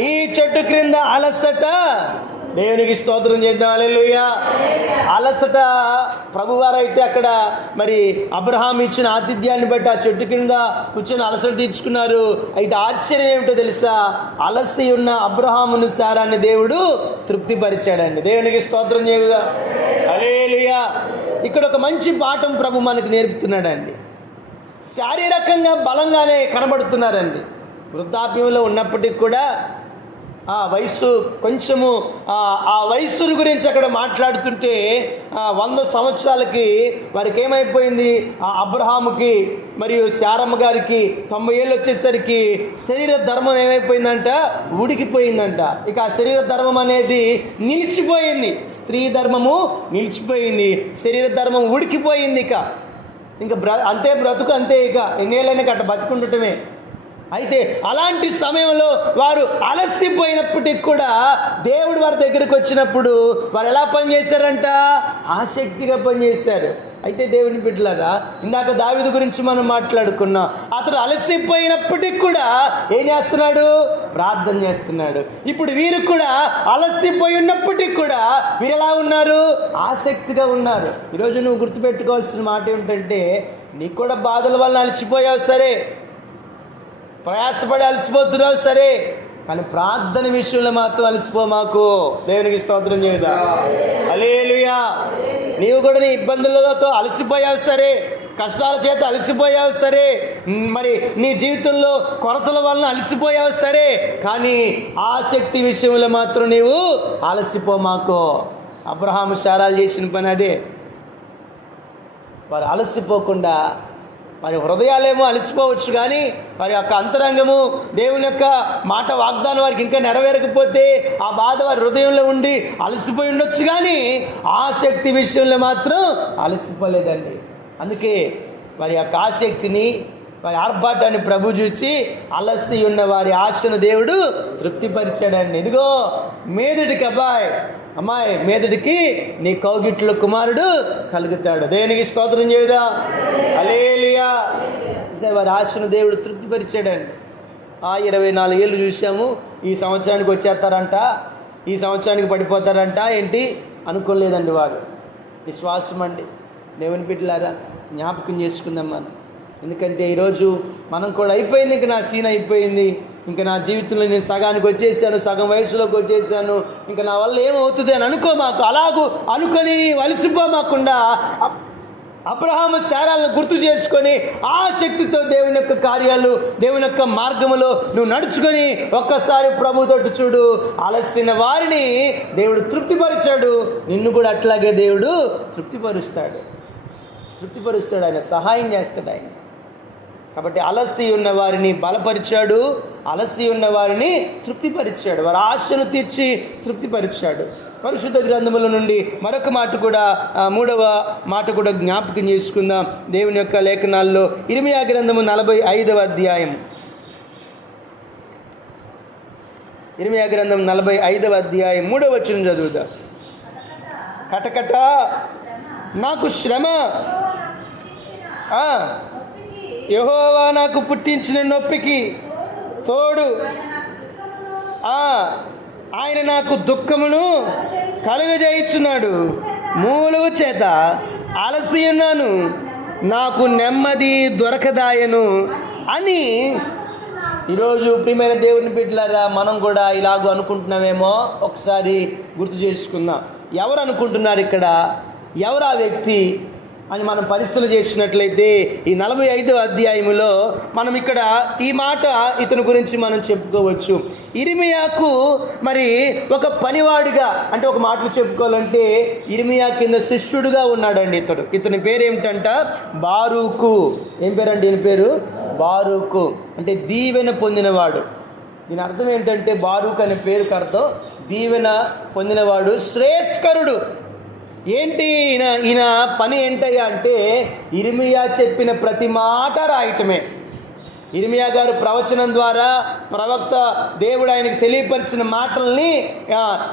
ఈ చెట్టు క్రింద అలసట. దేవునికి స్తోత్రం చేద్దాం. హల్లెలూయా. అలసట ప్రభువారు అయితే అక్కడ మరి అబ్రహాం ఇచ్చిన ఆతిథ్యాన్ని బట్టి ఆ చెట్టు కింద కూర్చొని అలసట తీర్చుకున్నారు. అయితే ఆశ్చర్యం ఏమిటో తెలుసా? అలసి ఉన్న అబ్రహామును సారాన్ని దేవుడు తృప్తిపరిచాడండి. దేవునికి స్తోత్రం చేయుదా. హల్లెలూయా. ఇక్కడ ఒక మంచి పాఠం ప్రభు మనకు నేర్పుతున్నాడండి. శారీరకంగా బలంగానే కనబడుతున్నారండి. వృద్ధాప్యంలో ఉన్నప్పటికీ కూడా ఆ వయస్సు కొంచెము ఆ వయస్సుని గురించి అక్కడ మాట్లాడుతుంటే 100 సంవత్సరాలకి వారికి ఏమైపోయింది? ఆ అబ్రహాముకి మరియు శారమ్మ గారికి 90 ఏళ్ళు వచ్చేసరికి శరీర ధర్మం ఏమైపోయిందంట? ఉడికిపోయిందంట. ఇక ఆ శరీర ధర్మం అనేది నిలిచిపోయింది. స్త్రీ ధర్మము నిలిచిపోయింది, శరీర ధర్మం ఉడికిపోయింది. ఇంకా అంతే బ్రతుకు, అంతే. ఇక ఎన్నేళ్ళైనా అట్ట బతుకుండటమే. అయితే అలాంటి సమయంలో వారు అలసిపోయినప్పటికి కూడా దేవుడు వారి దగ్గరికి వచ్చినప్పుడు వారు ఎలా పనిచేశారంట? ఆసక్తిగా పనిచేశారు. అయితే దేవుని బిడ్డలారా, ఇందాక దావీదు గురించి మనం మాట్లాడుకున్నాం. అతడు అలసిపోయినప్పటికి కూడా ఏం చేస్తున్నాడు? ప్రార్థన చేస్తున్నాడు. ఇప్పుడు వీరు కూడా అలసిపోయి ఉన్నప్పటికి కూడా వీరు ఎలా ఉన్నారు? ఆసక్తిగా ఉన్నారు. ఈరోజు నువ్వు గుర్తుపెట్టుకోవాల్సిన మాట ఏమిటంటే, నీకు కూడా బాధల వల్ల అలసిపోయావు సరే, ప్రయాసపడి అలసిపోతున్నావు సరే, కానీ ప్రార్థన విషయంలో మాత్రం అలసిపో మాకు. దేవునికి స్తోత్రం చేయుదా. హల్లెలూయా. నీవు కూడా నీ ఇబ్బందులతో అలసిపోయావు సరే, కష్టాల చేత అలసిపోయావు సరే, మరి నీ జీవితంలో కొరతల వలన అలసిపోయావు సరే, కానీ ఆసక్తి విషయంలో మాత్రం నీవు అలసిపో మాకు. అబ్రహాము శారాలు చేసిన పని అదే. వారు అలసిపోకుండా, వారి హృదయాలేమో అలసిపోవచ్చు, కానీ వారి యొక్క అంతరంగము దేవుని యొక్క మాట వాగ్దానం వారికి ఇంకా నెరవేరకపోతే ఆ బాధ వారి హృదయంలో ఉండి అలసిపోయి ఉండొచ్చు, కానీ ఆసక్తి విషయంలో మాత్రం అలసిపోలేదండి. అందుకే వారి యొక్క ఆసక్తిని, వారి ఆర్భాటాన్ని ప్రభు చూచి అలసి ఉన్న వారి ఆశను దేవుడు తృప్తిపరిచాడండి. ఇదిగో మీదటికి అమ్మాయి మీదటికి నీ కౌగిట్లో కుమారుడు కలుగుతాడు. దేనికి స్తోత్రం చేయుదా. హల్లెలూయా. వారి ఆశను దేవుడు తృప్తిపరిచాడండి. 24 ఏళ్ళు చూసాము, ఈ సంవత్సరానికి వచ్చేస్తారంట, ఈ సంవత్సరానికి పడిపోతారంట, ఏంటి అనుకోలేదండి వారు. విశ్వాసం అండి. దేవుని బిడ్డలారా, జ్ఞాపకం చేసుకుందాం మనం. ఎందుకంటే ఈరోజు మనం కూడా అయిపోయింది, ఇంక నా సీన్ అయిపోయింది, ఇంకా నా జీవితంలో నేను సగానికి వచ్చేసాను, సగం వయసులోకి వచ్చేసాను, ఇంకా నా వల్ల ఏమవుతుంది అని అనుకో మాకు. అలాగూ అనుకొని అలసిపోమాకుండా అబ్రహాము శారాలను గుర్తు చేసుకొని ఆసక్తితో దేవుని యొక్క కార్యాలు, దేవుని యొక్క మార్గములో నువ్వు నడుచుకొని ఒక్కసారి ప్రభుతోటి చూడు. అలసిన వారిని దేవుడు తృప్తిపరిచాడు. నిన్ను కూడా అట్లాగే దేవుడు తృప్తిపరుస్తాడు. ఆయన సహాయం చేస్తాడు ఆయన. కాబట్టి అలసి ఉన్న వారిని బలపరిచాడు, అలసి ఉన్న వారిని తృప్తిపరిచాడు, వారి ఆశను తీర్చి తృప్తిపరిచాడు. పరిశుద్ధ గ్రంథముల నుండి మరొక మాట కూడా, 3వ మాట కూడా జ్ఞాపకం చేసుకుందాం. దేవుని యొక్క లేఖనాల్లో ఇర్మియా గ్రంథము 45వ అధ్యాయం. ఇర్మియా గ్రంథం 45వ అధ్యాయం 3వ వచనం చదువుదాం. కటకట నాకు శ్రమ, యెహోవా నాకు పుట్టించిన నొప్పికి తోడు ఆయన నాకు దుఃఖమును కలుగజేయుచున్నాడు. మూలవు చేత అలసి ఉన్నాను, నాకు నెమ్మది దొరకదాయను అని. ఈరోజు ప్రియమైన దేవుని బిడ్డలారా, మనం కూడా ఇలాగూ అనుకుంటున్నామేమో. ఒకసారి గుర్తు చేసుకుందాం. ఎవరు అనుకుంటున్నారు ఇక్కడ? ఎవరు ఆ వ్యక్తి అని మనం పరిశీలన చేసినట్లయితే ఈ 45వ అధ్యాయములో మనం ఇక్కడ ఈ మాట ఇతని గురించి మనం చెప్పుకోవచ్చు. ఇర్మియాకు మరి ఒక పనివాడిగా, అంటే ఒక మాటలు చెప్పుకోవాలంటే ఇర్మియా కింద శిష్యుడుగా ఉన్నాడండి ఇతని పేరు ఏమిటంట? బారూకు. ఏం పేరండి ఈయన పేరు? బారూకు అంటే దీవెన పొందినవాడు. దీని అర్థం ఏంటంటే బారూక్ అనే పేరుకి అర్థం దీవెన పొందినవాడు, శ్రేయస్కరుడు. ఏంటి ఈయన పని ఏంటయ్యా అంటే ఇర్మియా చెప్పిన ప్రతి మాట రాయటమే. ఇర్మియా గారు ప్రవచనం ద్వారా ప్రవక్త దేవుడు ఆయనకు తెలియపరిచిన మాటల్ని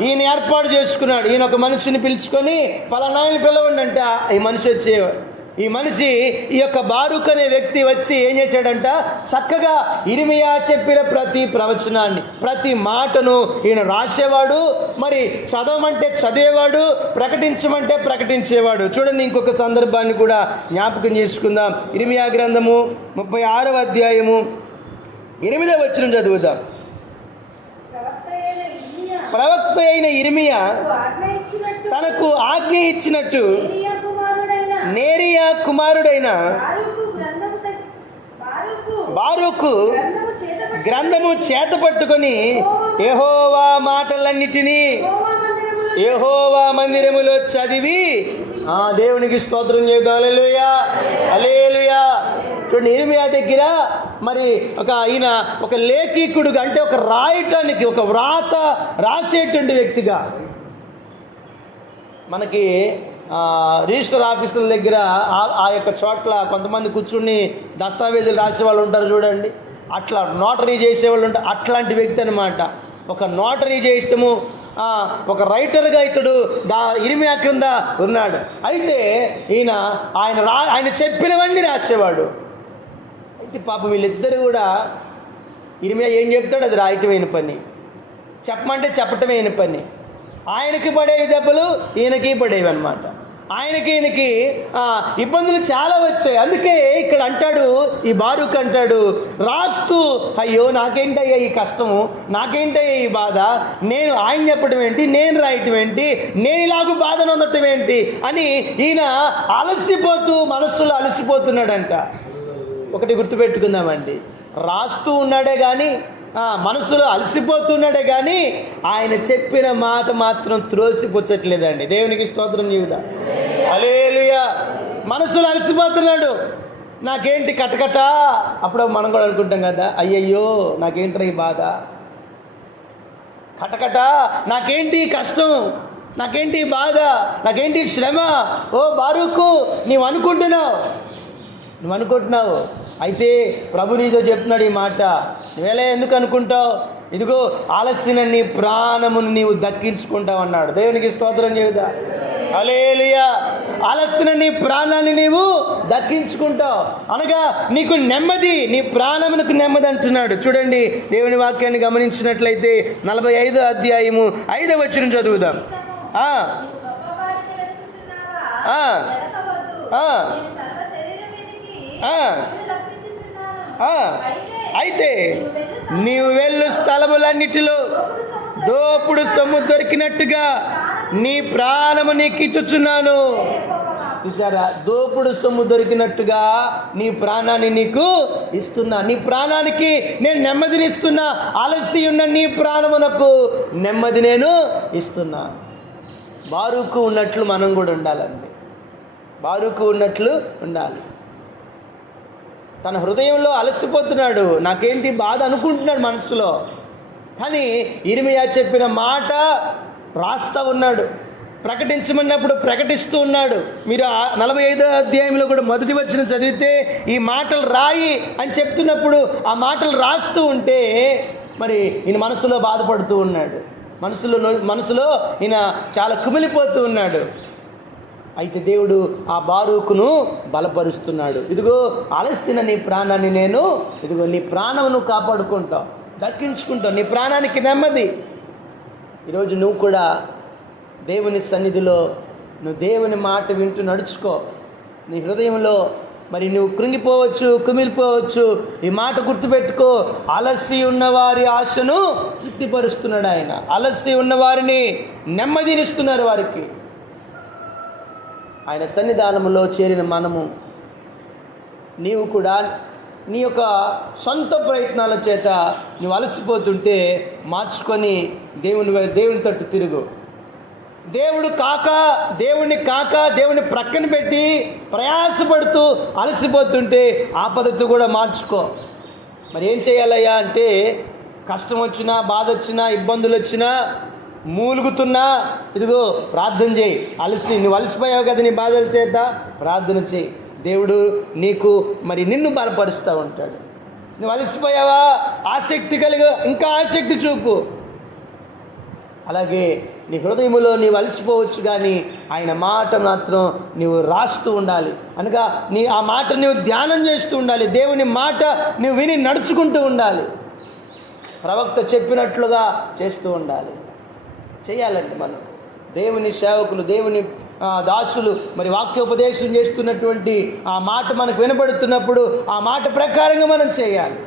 ఈయన ఏర్పాటు చేసుకున్నాడు. ఈయన ఒక మనిషిని పిలుచుకొని పలానాయని పిలవండి అంటే ఈ మనిషి వచ్చేవాడు. ఈ మనిషి ఈ యొక్క బారూక్ అనే వ్యక్తి వచ్చి ఏం చేశాడంట, చక్కగా ఇర్మియా చెప్పిన ప్రతి ప్రవచనాన్ని, ప్రతి మాటను ఈయన రాసేవాడు, మరి చదవమంటే చదివేవాడు, ప్రకటించమంటే ప్రకటించేవాడు. చూడండి, ఇంకొక సందర్భాన్ని కూడా జ్ఞాపకం చేసుకుందాం. ఇర్మియా గ్రంథము 36వ అధ్యాయము 8వ వచనం చదువుదాం. ప్రవక్త అయిన ఇర్మియా తనకు ఆజ్ఞ ఇచ్చినట్టు నేరియా కుమారుడైన బారూకు గ్రంథము చేత పట్టుకొని యెహోవా మాటలన్నిటినీ యెహోవా మందిరములో చదివి దేవునికి స్తోత్రం చేద్దాం. హల్లెలూయా, హల్లెలూయా. చూడండి, ఇర్మియా దగ్గర మరి ఈయన ఒక లేఖికుడుగా అంటే ఒక రాయటానికి, ఒక వ్రాత రాసేటువంటి వ్యక్తిగా. మనకి రిజిస్టర్ ఆఫీసుల దగ్గర ఆ యొక్క చోట్ల కొంతమంది కూర్చుని దస్తావేజులు రాసే వాళ్ళు ఉంటారు చూడండి, అట్లా నోటరీ చేసేవాళ్ళు ఉంటారు. అట్లాంటి వ్యక్తి అనమాట. ఒక నోటరీ చేయటము, ఒక రైటర్గా ఇతడు ఇర్మియా క్రింద ఉన్నాడు. అయితే ఆయన చెప్పినవన్నీ రాసేవాడు. అయితే పాపం వీళ్ళిద్దరు కూడా ఇర్మియా ఏం చెప్తాడు అది రాయటమైన పని, చెప్పమంటే చెప్పటమైన పని. ఆయనకి పడేవి దెబ్బలు ఈయనకి పడేవి అనమాట. ఈయనకి ఇబ్బందులు చాలా వచ్చాయి. అందుకే ఇక్కడ అంటాడు, ఈ బారూక్ అంటాడు రాస్తూ, అయ్యో నాకేంటయ్యా ఈ కష్టము, నాకేంటయ్యా ఈ బాధ, ఆయన చెప్పడం ఏంటి, నేను రాయటం ఏంటి, నేను ఇలాగూ బాధ నొందటం ఏంటి అని ఈయన అలసిపోతూ, మనస్సులో అలసిపోతున్నాడంట. ఒకటి గుర్తుపెట్టుకుందామండి, రాస్తూ ఉన్నాడే కానీ మనసులో అలసిపోతున్నాడే కానీ ఆయన చెప్పిన మాట మాత్రం త్రోసిపుచ్చట్లేదండి. దేవునికి స్తోత్రం చెబుదా. హల్లెలూయా. మనసులో అలసిపోతున్నాడు, నాకేంటి కటకట. అప్పుడు మనం కూడా అనుకుంటాం కదా, అయ్యయ్యో నాకేంట్రా ఈ బాధ, కటకట, నాకేంటి కష్టం, నాకేంటి బాధ, నాకేంటి శ్రమ. ఓ బారూకు, నువ్వు అనుకుంటున్నావు. అయితే ప్రభు నీతో చెప్తున్నాడు ఈ మాట. నువ్వేలా ఎందుకు అనుకుంటావు? ఇదిగో ఆలస్యం నీ ప్రాణమును నీవు దక్కించుకుంటావు అన్నాడు. దేవునికి స్తోత్రం చెబుదా. హల్లెలూయా. ఆలస్యం నీ ప్రాణాన్ని నీవు దక్కించుకుంటావు అనగా నీకు నెమ్మది, నీ ప్రాణమునకు నెమ్మది అంటున్నాడు. చూడండి, దేవుని వాక్యాన్ని గమనించినట్లయితే 45వ అధ్యాయము 5వ వచనం చదువుదాం. అయితే నీవు వెళ్ళు స్థలములన్నిటిలో దోపుడు సొమ్ము దొరికినట్టుగా నీ ప్రాణము నీకు ఇచ్చుచున్నాను. చూసారా, దోపుడు సొమ్ము దొరికినట్టుగా నీ ప్రాణాన్ని నీకు ఇస్తున్నా. నీ ప్రాణానికి నేను నెమ్మదిని ఇస్తున్నా. అలసి ఉన్న నీ ప్రాణమునకు నెమ్మది నేను ఇస్తున్నా. బారూకు ఉన్నట్లు మనం కూడా ఉండాలండి. బారూకు ఉన్నట్లు ఉండాలి. తన హృదయంలో అలసిపోతున్నాడు, నాకేంటి బాధ అనుకుంటున్నాడు మనసులో. కానీ ఇర్మియా చెప్పిన మాట రాస్తా ఉన్నాడు, ప్రకటించమన్నప్పుడు ప్రకటిస్తూ ఉన్నాడు. మీరు 45వ అధ్యాయంలో కూడా మొదటి వచనం చదివితే ఈ మాటలు రాయి అని చెప్తున్నప్పుడు ఆ మాటలు రాస్తూ ఉంటే మరి ఈయన మనసులో బాధపడుతూ ఉన్నాడు. మనసులో ఈయన చాలా కుమిలిపోతూ ఉన్నాడు. అయితే దేవుడు ఆ బారూకును బలపరుస్తున్నాడు. ఇదిగో ఆలస్యం నీ ప్రాణాన్ని నేను, ఇదిగో నీ ప్రాణమును కాపాడుకుంటావు, దక్కించుకుంటావు, నీ ప్రాణానికి నెమ్మది. ఈరోజు నువ్వు కూడా దేవుని సన్నిధిలో నువ్వు దేవుని మాట వింటూ నడుచుకో. నీ హృదయంలో మరి నువ్వు కృంగిపోవచ్చు, కుమిలిపోవచ్చు. ఈ మాట గుర్తుపెట్టుకో, అలసి ఉన్నవారి ఆశను తృప్తిపరుస్తున్నాడు ఆయన. అలసి ఉన్నవారిని నెమ్మదినిస్తున్నారు వారికి. ఆయన సన్నిధానంలో చేరిన మనము, నీవు కూడా నీ యొక్క సొంత ప్రయత్నాల చేత నువ్వు అలసిపోతుంటే మార్చుకొని దేవుని తట్టు తిరుగు. దేవుడిని ప్రక్కన పెట్టి ప్రయాసపడుతూ అలసిపోతుంటే ఆ పద్ధతి కూడా మార్చుకో. మరి ఏం చేయాలయ్యా అంటే, కష్టం వచ్చినా, బాధ వచ్చినా, ఇబ్బందులు వచ్చినా, మూలుగుతున్నా, ఇదిగో ప్రార్థన చేయి. నువ్వు అలసిపోయావు కదా నీ బాధల చేత, ప్రార్థన చేయి. దేవుడు నీకు నిన్ను బలపరుస్తూ ఉంటాడు. నువ్వు అలసిపోయావా, ఆసక్తి కలిగి ఇంకా ఆసక్తి చూపు. అలాగే నీ హృదయంలో నీవు అలసిపోవచ్చు, కానీ ఆయన మాట మాత్రం నీవు రాస్తూ ఉండాలి. అనగా ఆ మాట నీవు ధ్యానం చేస్తూ ఉండాలి. దేవుని మాట నువ్వు విని నడుచుకుంటూ ఉండాలి. ప్రవక్త చెప్పినట్లుగా చేస్తూ ఉండాలి. చేయాలంటే మనం దేవుని సేవకులు, దేవుని దాసులు వాక్యోపదేశం చేస్తున్నటువంటి ఆ మాట మనకు వినబడుతున్నప్పుడు ఆ మాట ప్రకారంగా మనం చేయాలి.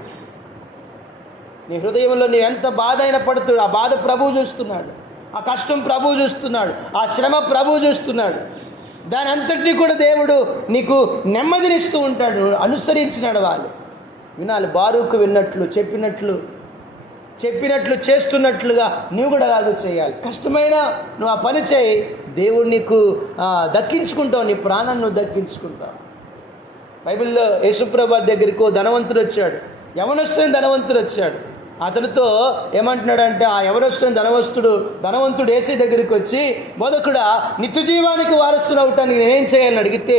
నీ హృదయంలో నీవు ఎంత బాధ అయినా పడుతున్నాడు, ఆ బాధ ప్రభువు చూస్తున్నాడు. ఆ కష్టం ప్రభువు చూస్తున్నాడు. ఆ శ్రమ ప్రభువు చూస్తున్నాడు. దాని అంతటినీ కూడా దేవుడు నీకు నెమ్మదినిస్తూ ఉంటాడు. అనుసరించి నడవాలి. వినాలి. బారూకు విన్నట్లు, చెప్పినట్లు చేస్తున్నట్లుగా నువ్వు కూడా అలాగే చేయాలి. కష్టమైనా నువ్వు ఆ పని చేయి. దేవుడు నీకు దక్కించుకుంటావు. నీ ప్రాణాన్ని నువ్వు దక్కించుకుంటావు. బైబిల్లో యేసుప్రభు దగ్గరికి ధనవంతుడు వచ్చాడు. యవనస్తుని ధనవంతుడు వచ్చాడు. అతనితో ఏమంటున్నాడంటే, ఆ యవనస్తుని ధనవంతుడు యేసు దగ్గరికి వచ్చి, బోధకుడా, నిత్య జీవానికి వారసుడు అవటానికి నేనేం చేయాలని అడిగితే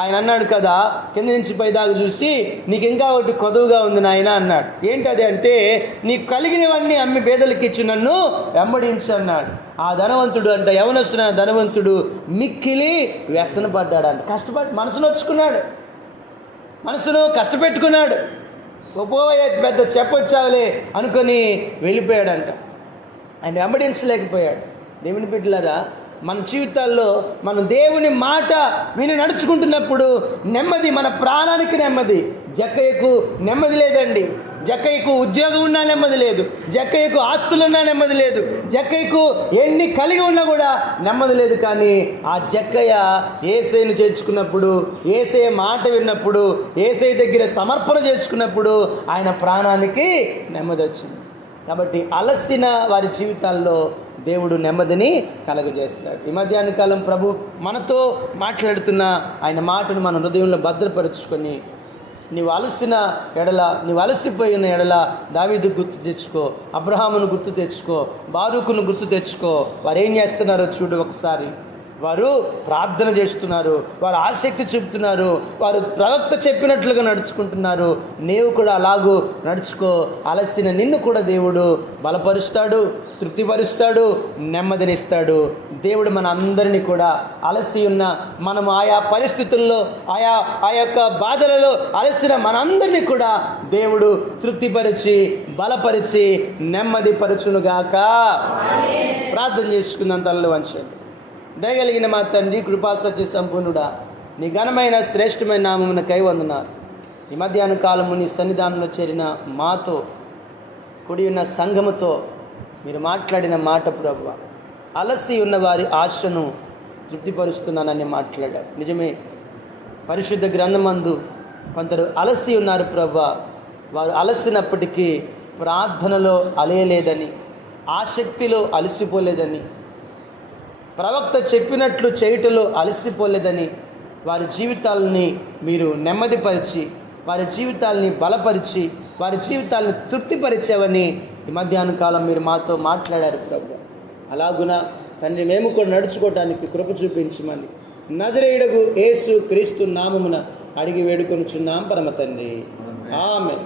ఆయన అన్నాడు కదా, కింద నుంచి పైదాకా చూసి, నీకు ఇంకా ఒకటి కొదువుగా ఉంది నాయన అన్నాడు. ఏంటది అంటే, నీకు కలిగినవన్నీ అమ్మి పేదలకు ఇచ్చి నన్ను వెంబడించు అన్నాడు. ఆ ధనవంతుడు యవనస్తున్న ధనవంతుడు మిక్కిలి వ్యసన పడ్డాడంట. కష్టపడి మనసును కష్టపెట్టుకున్నాడు. పెద్ద చెప్పొచ్చావులే అనుకొని వెళ్ళిపోయాడంట. ఆయన వెంబడించలేకపోయాడు. దేవుని బిడ్డలారా, మన జీవితాల్లో మనం దేవుని మాట విని నడుచుకుంటున్నప్పుడు నెమ్మది, మన ప్రాణానికి నెమ్మది. జక్కయ్యకు నెమ్మది లేదండి. జక్కయ్యకు ఉద్యోగం ఉన్నా నెమ్మది లేదు. జక్కయ్యకు ఆస్తులున్నా నెమ్మది లేదు. జక్కయ్యకు ఎన్ని కలిగి ఉన్నా కూడా నెమ్మది లేదు. కానీ ఆ జక్కయ్య యేసయ్యను చేర్చుకున్నప్పుడు, యేసయ్య మాట విన్నప్పుడు, యేసయ్య దగ్గర సమర్పణ చేసుకున్నప్పుడు ఆయన ప్రాణానికి నెమ్మది వచ్చింది. కాబట్టి అలసిన వారి జీవితాల్లో దేవుడు నెమ్మదిని కలగజేస్తాడు. ఈ మధ్యాహ్న కాలం ప్రభు మనతో మాట్లాడుతున్న ఆయన మాటను మన హృదయంలో భద్రపరుచుకొని, నీవు అలసిపోయిన ఎడల దావీదు గుర్తు తెచ్చుకో, అబ్రహామును గుర్తు తెచ్చుకో, బారూకును గుర్తు తెచ్చుకో. వారు ఏం చేస్తున్నారో చూడు ఒకసారి. వారు ప్రార్థన చేస్తున్నారు, వారు ఆసక్తి చూపుతున్నారు, వారు ప్రవక్త చెప్పినట్లుగా నడుచుకుంటున్నారు. నీవు కూడా అలాగూ నడుచుకో. అలసిన నిన్ను కూడా దేవుడు బలపరుస్తాడు, తృప్తిపరుస్తాడు, నెమ్మదినిస్తాడు. దేవుడు మన అందరినీ కూడా అలసి ఉన్న, మనము ఆయా పరిస్థితుల్లో, ఆ యొక్క బాధలలో అలసిన మనందరినీ కూడా దేవుడు తృప్తిపరిచి, బలపరిచి, నెమ్మదిపరచునుగాక. ప్రార్థన చేసుకుందాం. తలలు వంచండి. దయగలిగిన మా తండ్రి, కృపా సత్య సంపూర్ణుడా, నీ ఘనమైన శ్రేష్టమైన నామమునకై వందనాలు. ఈ మధ్యాహ్న కాలము నీ సన్నిధానంలో చేరిన మాతో కూడి ఉన్న సంఘముతో మీరు మాట్లాడిన మాట ప్రభువా, అలసి ఉన్న వారి ఆశను తృప్తిపరుస్తున్నానని మాట్లాడారు. నిజమే, పరిశుద్ధ గ్రంథమందు కొందరు అలసి ఉన్నారు ప్రభువా. వారు అలసినప్పటికీ ప్రార్థనలో అలేయలేదని, ఆసక్తిలో అలసిపోలేదని, ప్రవక్త చెప్పినట్లు చేయుటలో అలసిపోలేదని, వారి జీవితాలని మీరు నెమ్మదిపరిచి, వారి జీవితాలని బలపరిచి, వారి జీవితాలను తృప్తిపరిచేవని ఈ మధ్యాహ్న కాలం మీరు మాతో మాట్లాడారు ప్రభువా. అలాగున తండ్రి, మేము కూడా నడుచుకోవటానికి కృప చూపించమని నజరేయుడగు యేసు క్రీస్తు నామమున అడిగి వేడుకొనుచున్నాం పరమ తండ్రి. ఆమేన్.